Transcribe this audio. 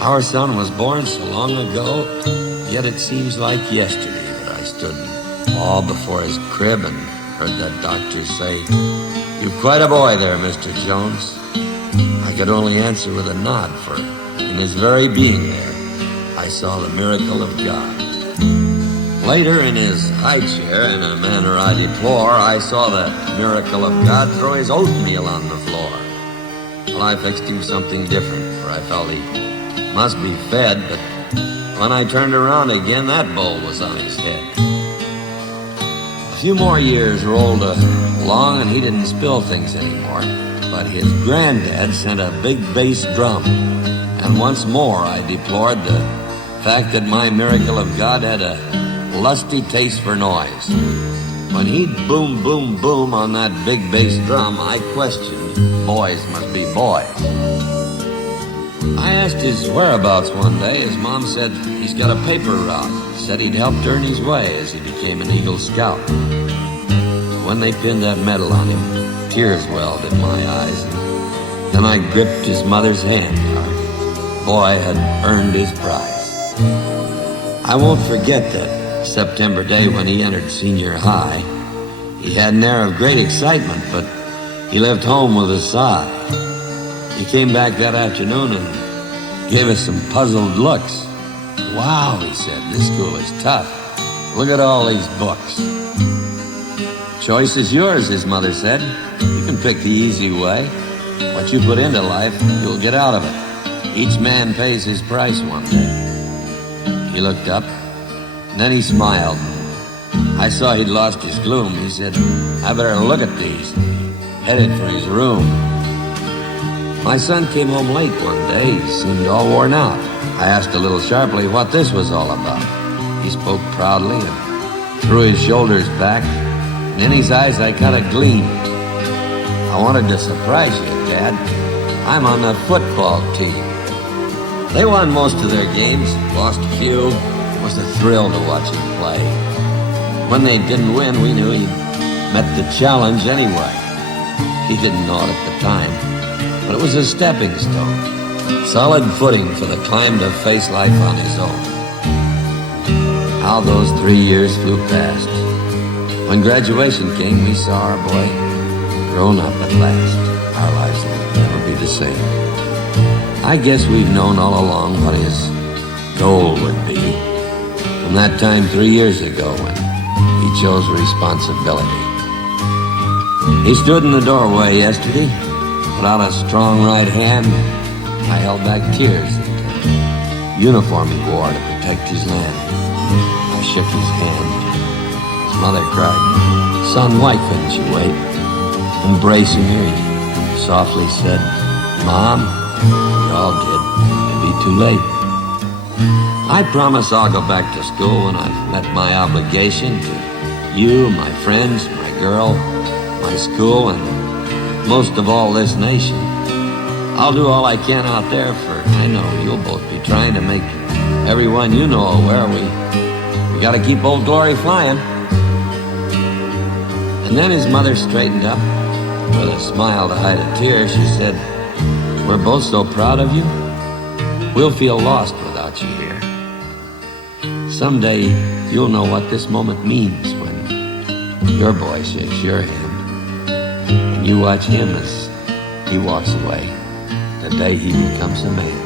Our son was born so long ago, yet it seems like yesterday that I stood all before his crib and heard that doctor say, "You've quite a boy there, Mr. Jones." I could only answer with a nod, for in his very being there, I saw the miracle of God. Later, in his high chair, in a manner I deplore, I saw the miracle of God throw his oatmeal on the floor. Well, I fixed him something different, for I felt he must be fed, but when I turned around again, that bowl was on his head. A few more years rolled along, and he didn't spill things anymore, but his granddad sent a big bass drum, and once more I deplored the fact that my miracle of God had a lusty taste for noise. When he'd boom, boom, boom on that big bass drum, I questioned, boys must be boys. I asked his whereabouts one day. His mom said he's got a paper route. Said he'd helped earn his way as he became an Eagle Scout. When they pinned that medal on him, tears welled in my eyes. And then I gripped his mother's hand. Our boy had earned his prize. I won't forget that September day when he entered senior high. He had an air of great excitement, but he left home with a sigh. He came back that afternoon and gave us some puzzled looks. "Wow," he said, "this school is tough. Look at all these books." "Choice is yours," his mother said. "You can pick the easy way. What you put into life, you'll get out of it. Each man pays his price one day." He looked up, and then he smiled. I saw he'd lost his gloom. He said, "I better look at these." He headed for his room. My son came home late one day. He seemed all worn out. I asked a little sharply what this was all about. He spoke proudly and threw his shoulders back, and in his eyes I caught a gleam. "I wanted to surprise you, Dad. I'm on the football team." They won most of their games, lost a few. It was a thrill to watch him play. When they didn't win, we knew he'd met the challenge anyway. He didn't know it at the time, but it was a stepping stone, solid footing for the climb to face life on his own. How those 3 years flew past. When graduation came, we saw our boy grown up at last. Our lives will never be the same. I guess we've known all along what his goal would be, from that time 3 years ago when he chose responsibility. He stood in the doorway yesterday, put out a strong right hand. I held back tears at the uniform he wore to protect his land. I shook his hand. His mother cried, "Son, why couldn't you wait?" Embracing her, he softly said, "Mom, we all did. Maybe too late." I promise I'll go back to school when I've met my obligation to you, my friends, my girl, my school, and most of all this nation. I'll do all I can out there, for I know you'll both be trying to make everyone you know aware we gotta keep Old Glory flying. And then his mother straightened up. With a smile to hide a tear, she said, "We're both so proud of you. We'll feel lost without you here. Someday you'll know what this moment means when your boy shakes your hand, and you watch him as he walks away, the day he becomes a man."